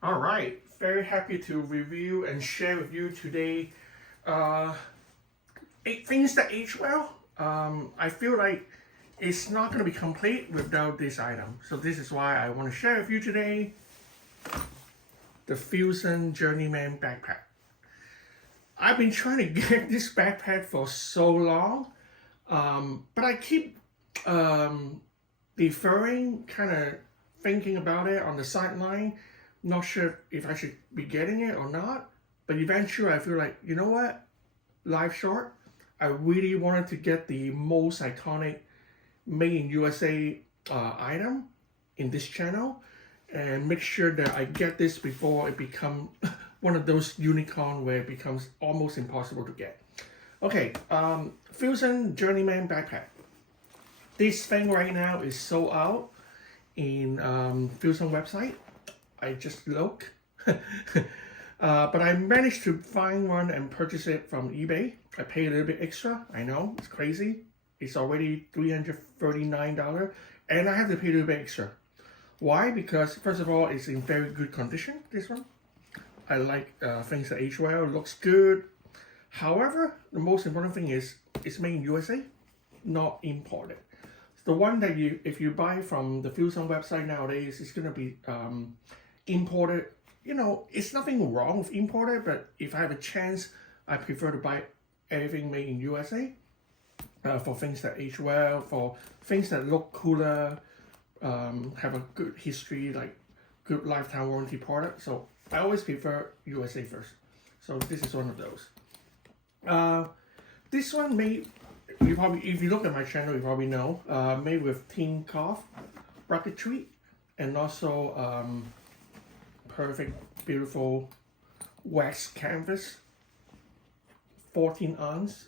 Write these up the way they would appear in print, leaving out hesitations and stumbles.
All right, very happy to review and share with you today uh, 8 things that age well. I feel like it's not going to be complete without this item. So this is why I want to share with you today the Filson Journeyman Backpack. I've been trying to get this backpack for so long, but I keep deferring, kind of thinking about it on the sideline. Not sure if I should be getting it or not, but eventually I feel like, you know what? Life short. I really wanted to get the most iconic made in USA item in this channel and make sure that I get this before it becomes one of those unicorn where it becomes almost impossible to get. Okay, Filson Journeyman Backpack. This thing right now is sold out in Filson website. I just look. But I managed to find one and purchase it from eBay. I paid a little bit extra. I know, it's crazy. It's already $339 and I have to pay a little bit extra. Why? Because first of all, it's in very good condition, this one. I like things that age well, looks good. However, the most important thing is it's made in USA, not imported. The one that if you buy from the Filson website nowadays, it's gonna be imported. You know, it's nothing wrong with imported, but if I have a chance, I prefer to buy everything made in USA for things that age well, for things that look cooler, have a good history, like good lifetime warranty product. So I always prefer USA first. So this is one of those. This one made, you probably, if you look at my channel, you probably know, made with tin cloth, bracketry, and also perfect, beautiful wax canvas, 14 ounce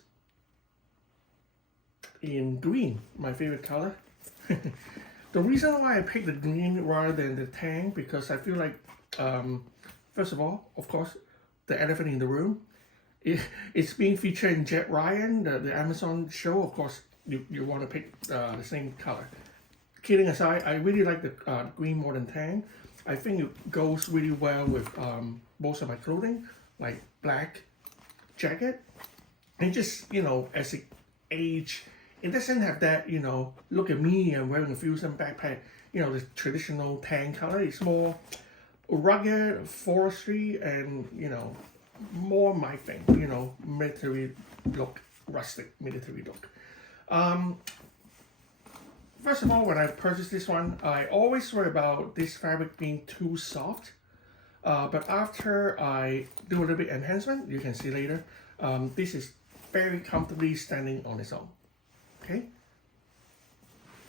in green, my favorite color. The reason why I picked the green rather than the tan, because I feel like, first of all, of course, the elephant in the room, it's being featured in Jet Ryan, the Amazon show. Of course, you want to pick the same color. Kidding aside, I really like the green more than tan. I think it goes really well with most of my clothing, like black jacket. And just, you know, as it age, it doesn't have that, you know, look at me, I'm wearing a Filson backpack, you know, the traditional tan color. It's more rugged, forestry, and, you know, more my thing, you know, military look, rustic military look. First of all, when I purchased this one, I always worry about this fabric being too soft. But after I do a little bit enhancement, you can see later, this is very comfortably standing on its own. Okay?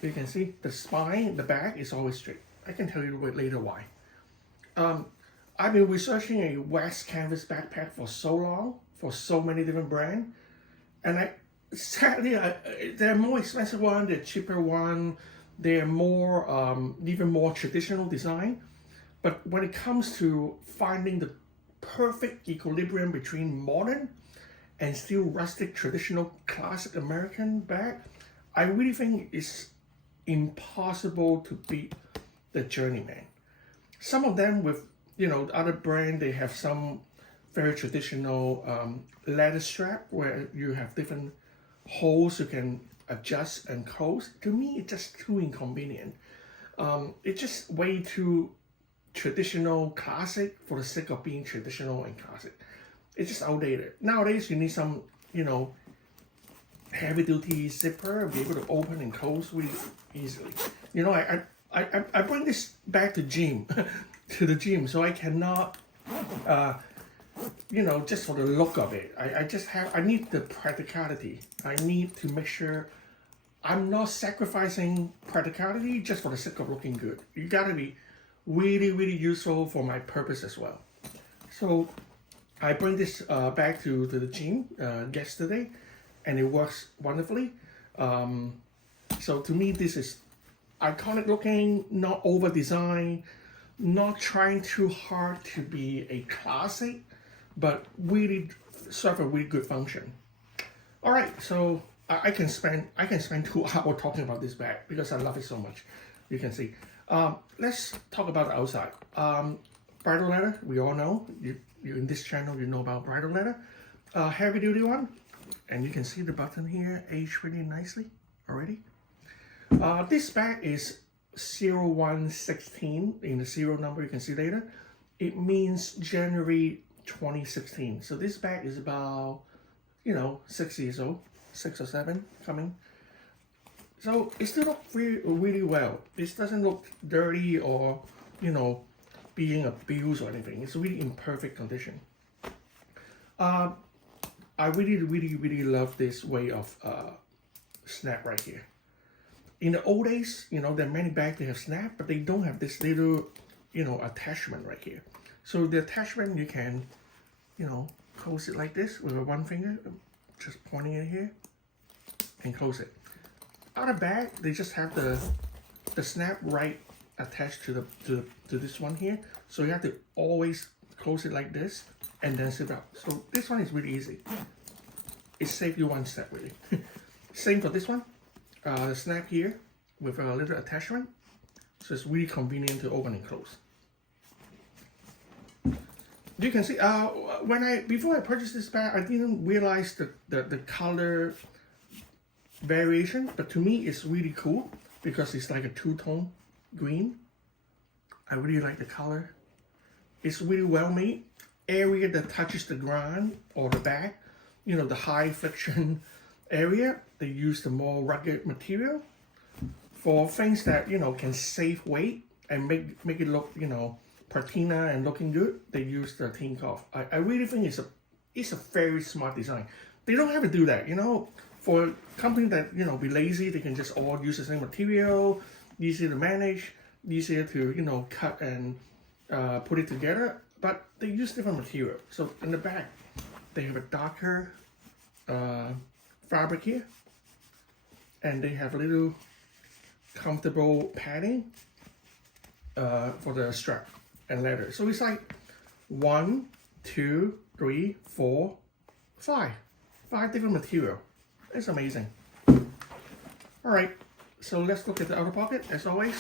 You can see the spine, the back is always straight. I can tell you later why. I've been researching a wax canvas backpack for so long, for so many different brands, and sadly, there are more expensive one, there are cheaper one, they're more, even more traditional design. But when it comes to finding the perfect equilibrium between modern and still rustic, traditional, classic American bag, I really think it's impossible to beat the Journeyman. Some of them with, you know, other brand, they have some very traditional leather strap where you have different holes you can adjust and close. To me, it's just too inconvenient. It's just way too traditional, classic for the sake of being traditional and classic. It's just outdated. Nowadays, you need some, you know, heavy duty zipper, be able to open and close really easily. You know, I bring this back to gym, to the gym, so I cannot, you know, just for the look of it. I need the practicality. I need to make sure I'm not sacrificing practicality just for the sake of looking good. You gotta be really, really useful for my purpose as well. So I bring this back to the gym yesterday, and it works wonderfully. So to me, this is iconic looking, not over designed, not trying too hard to be a classic, but really serve a really good function. All right, so I can spend 2 hours talking about this bag because I love it so much. You can see. Let's talk about the outside. bridle leather. We all know, you in this channel, you know about bridle leather. Heavy duty one. And you can see the button here aged really nicely already. This bag is 0116 in the serial number you can see later. It means January 2016. So this bag is about, you know, 6 years old, 6 or 7 coming. So it still looks really well. This doesn't look dirty or, you know, being abused or anything. It's really in perfect condition. I really love this way of snap right here. In the old days, you know, there are many bags that have snap, but they don't have this little, you know, attachment right here. So the attachment, you can, you know, close it like this with one finger, just pointing it here, and close it. Other bag, they just have the snap right attached to this one here. So you have to always close it like this and then zip up. So this one is really easy. It saves you one step really. Same for this one. The snap here with a little attachment, so it's really convenient to open and close. You can see before I purchased this bag, I didn't realize the color variation, but to me it's really cool because it's like a two-tone green. I really like the color. It's really well made. Area that touches the ground or the bag, you know, the high friction area, they use the more rugged material. For things that, you know, can save weight and make it look, you know, patina and looking good, they use the tin cloth. I really think it's a very smart design. They don't have to do that, you know. For a company that, you know, be lazy, they can just all use the same material, easier to manage, easier to, you know, cut and put it together. But they use different material. So in the back, they have a darker fabric here, and they have a little comfortable padding for the strap and leather. So it's like 1, 2, 3, 4, 5 different material. It's amazing. All right, so let's look at the outer pocket. As always,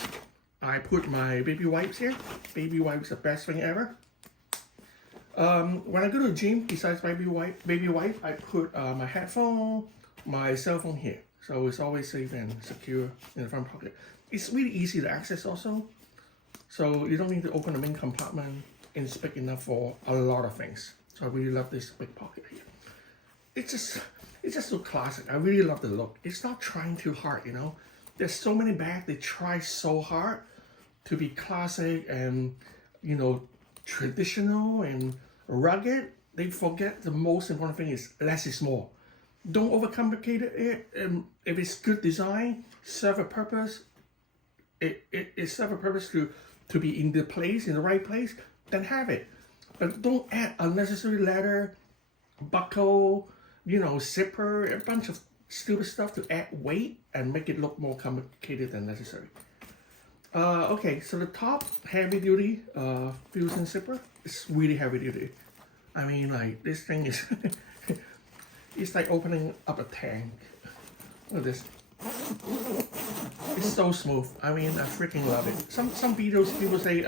I put my baby wipes here. Baby wipes are the best thing ever. When I go to the gym, besides baby wipe, I put my headphone, my cell phone here. So it's always safe and secure in the front pocket. It's really easy to access also. So you don't need to open the main compartment. It's big enough for a lot of things. So I really love this big pocket here. It's just so classic. I really love the look. It's not trying too hard, you know. There's so many bags, they try so hard to be classic and, you know, traditional and rugged. They forget the most important thing is less is more. Don't overcomplicate it. If it's good design, serve a purpose, it serve a purpose to be in the place, in the right place, then have it. But don't add unnecessary leather, buckle, you know, zipper, a bunch of stupid stuff to add weight and make it look more complicated than necessary. Okay, so the top heavy duty Filson zipper is really heavy duty. I mean, like, this thing is it's like opening up a tank. Look at this. It's so smooth. I mean, I freaking love it. Some videos people say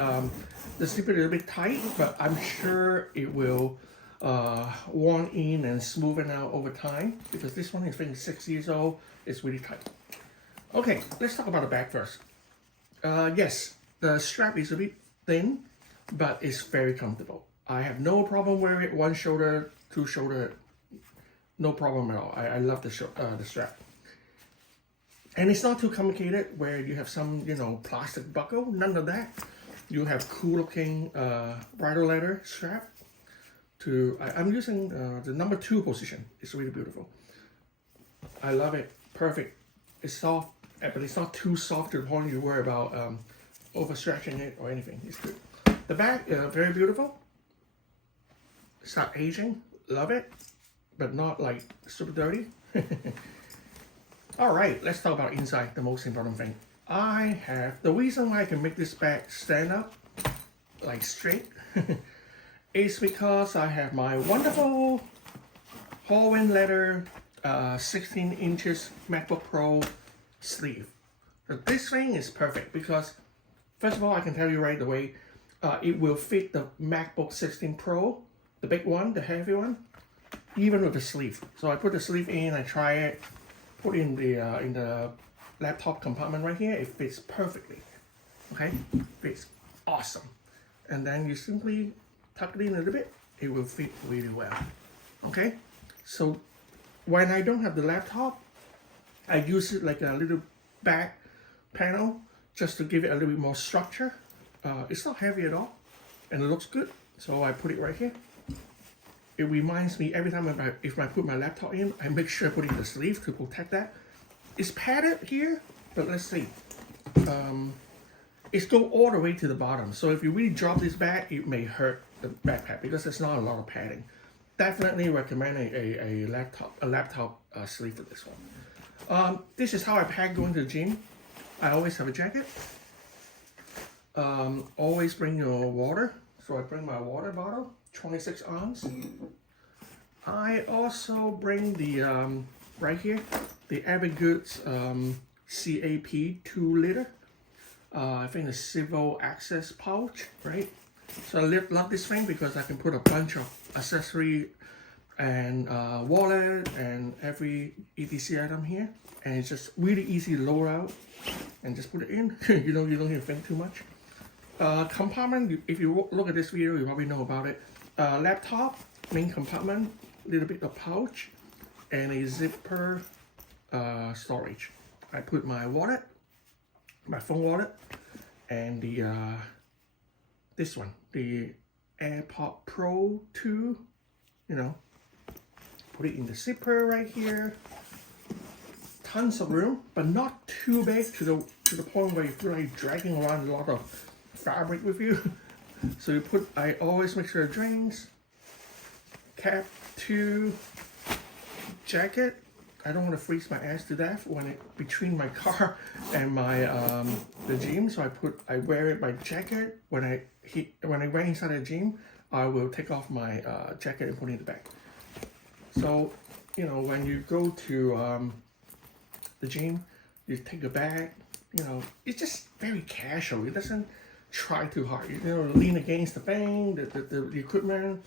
the zipper is a bit tight, but I'm sure it will worn in and smoothen out over time, because this one is being 6 years old. It's really tight. Okay, let's talk about the bag first. Yes, the strap is a bit thin, but it's very comfortable. I have no problem wearing it, one shoulder, two shoulder, no problem at all. I love the strap. And it's not too complicated where you have some, you know, plastic buckle, none of that. You have cool looking bridle leather strap. I'm using the number 2 position. It's really beautiful. I love it, perfect. It's soft, but it's not too soft to the point you worry about overstretching it or anything. It's good. The bag, very beautiful. It's not aging, love it, but not like super dirty. All right, let's talk about inside, the most important thing. The reason why I can make this bag stand up, like straight, is because I have my wonderful Hallway leather 16 inches MacBook Pro sleeve. So this thing is perfect because, first of all, I can tell you right away, it will fit the MacBook 16 Pro, the big one, the heavy one, even with the sleeve. So I put the sleeve in, I try it, put it in the laptop compartment right here. It fits perfectly. Okay, fits awesome. And then you simply tuck it in a little bit. It will fit really well. Okay, so when I don't have the laptop, I use it like a little back panel just to give it a little bit more structure. It's not heavy at all, and it looks good. So I put it right here. It reminds me every time if I put my laptop in, I make sure I put it in the sleeve to protect that. It's padded here, but let's see. It's go all the way to the bottom. So if you really drop this bag, it may hurt the backpack because there's not a lot of padding. Definitely recommend a laptop sleeve for this one. This is how I pack going to the gym. I always have a jacket. Always bring your water. So I bring my water bottle, 26 ounce. I also bring the, right here, the Abbott Goods CAP 2 liter. I think the civil access pouch, right? So I love this thing because I can put a bunch of accessory and wallet and every ETC item here. And it's just really easy to lower out and just put it in. you don't need to think too much. Compartment, if you look at this video, you probably know about it. Laptop, main compartment, little bit of pouch, and a zipper storage. I put my wallet, my phone wallet, and the this one, the AirPod Pro 2, you know, put it in the zipper right here. Tons of room, but not too big to the point where you feel like dragging around a lot of fabric with you. So I always make sure drinks, cap 2, jacket. I don't want to freeze my ass to death between my car and my the gym. So I wear my jacket when I went inside the gym. I will take off my jacket and put it in the bag. So you know, when you go to the gym, you take a bag. You know, it's just very casual. It doesn't try too hard. You know, lean against the thing, the equipment.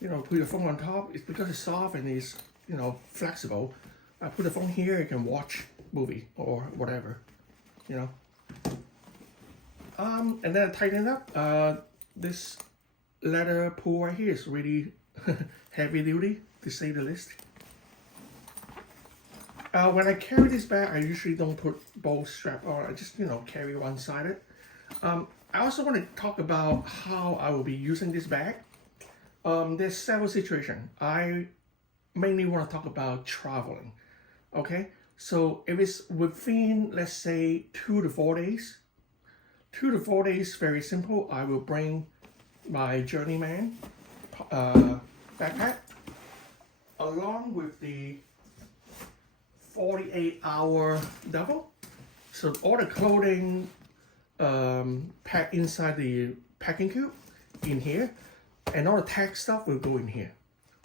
You know, put your phone on top. It's because it's soft and it's, you know, flexible. I put the phone here, you can watch movie or whatever, you know. And then I tighten it up. This leather pull right here is really heavy duty, to say the least. When I carry this bag, I usually don't put both strap on. I just, you know, carry one-sided. I also want to talk about how I will be using this bag. There's several situations. I mainly want to talk about traveling. Okay, so if it's within, let's say, 2 to 4 days, very simple. I will bring my Journeyman backpack along with the 48-hour duffel. So all the clothing packed inside the packing cube in here, and all the tech stuff will go in here.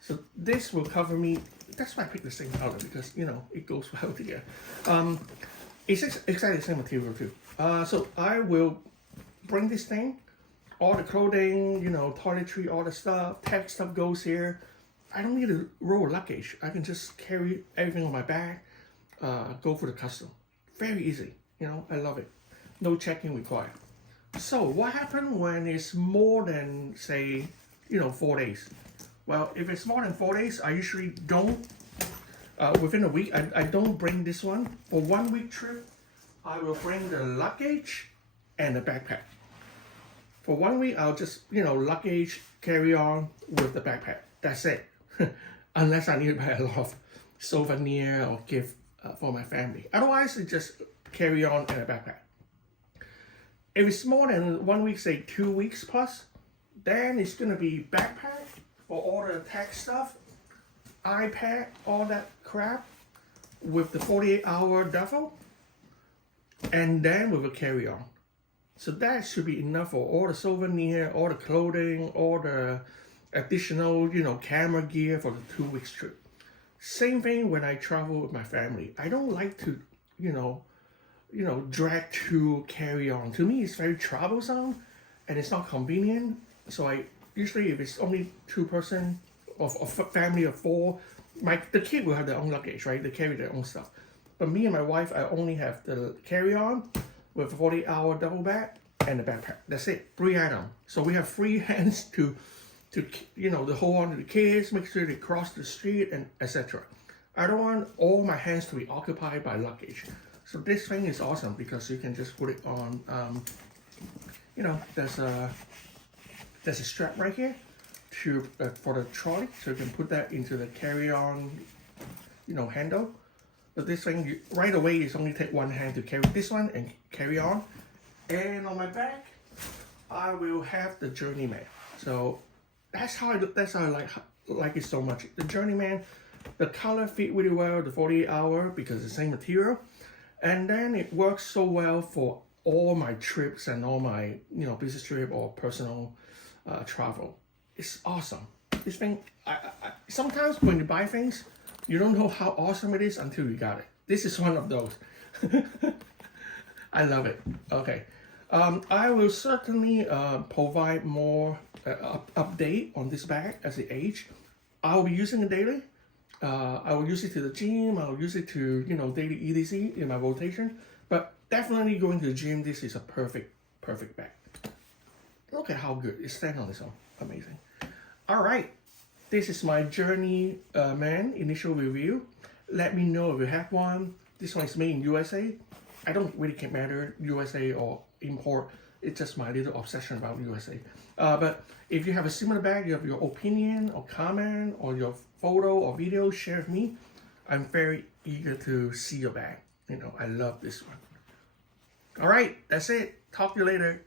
So this will cover me. That's why I picked the same color, because, you know, it goes well together. It's exactly the same material too. So I will bring this thing, all the clothing, you know, toiletry, all the stuff, tech stuff goes here. I don't need to roll luggage. I can just carry everything on my bag, go for the custom. Very easy, you know, I love it. No checking required. So what happens when it's more than, say, you know, 4 days? Well, if it's more than 4 days, I usually don't, within a week, I don't bring this one. For 1 week trip, I will bring the luggage and the backpack. For 1 week, I'll just, you know, luggage, carry on with the backpack. That's it. Unless I need to buy a lot of souvenir or gift for my family. Otherwise, it's just carry on in a backpack. If it's more than 1 week, say 2 weeks plus, then it's gonna be backpack for all the tech stuff, iPad, all that crap, with the 48-hour duffel, and then with a carry-on. So that should be enough for all the souvenir, all the clothing, all the additional, you know, camera gear for the 2 weeks trip. Same thing when I travel with my family. I don't like to, you know, drag to carry on. To me, it's very troublesome. and it's not convenient. So I usually, if it's only 2 person or a family of 4, the kid will have their own luggage, right? They carry their own stuff. But me and my wife, I only have the carry-on with a 40-hour double bag and a backpack. That's it, 3 items. So we have free hands to to hold on to the kids, make sure they cross the street, and etc. I don't want all my hands to be occupied by luggage. So this thing is awesome because you can just put it on. There's a strap right here for the trolley, so you can put that into the carry-on, handle. But this thing, right away, it's only take one hand to carry this one and carry on. And on my back, I will have the Journeyman. So that's how I like it so much. The Journeyman, the color fit really well, the 48-hour, because it's the same material. And then it works so well for all my trips and all my business trip or personal travel. It's awesome. This thing, I sometimes when you buy things, you don't know how awesome it is until you got it. This is one of those. I love it. Okay. I will certainly provide more update on this bag as it age. I'll be using it daily. I will use it to the gym. I'll use it to daily EDC in my rotation. But definitely going to the gym, this is a perfect bag. Look at how good it stands on its own. Amazing. All right. This is my Journeyman initial review. Let me know if you have one. This one is made in USA. I don't really care matter USA or import. It's just my little obsession about USA. But if you have a similar bag, you have your opinion or comment or your photo or video, share with me. I'm very eager to see your bag. I love this one. All right, that's it. Talk to you later.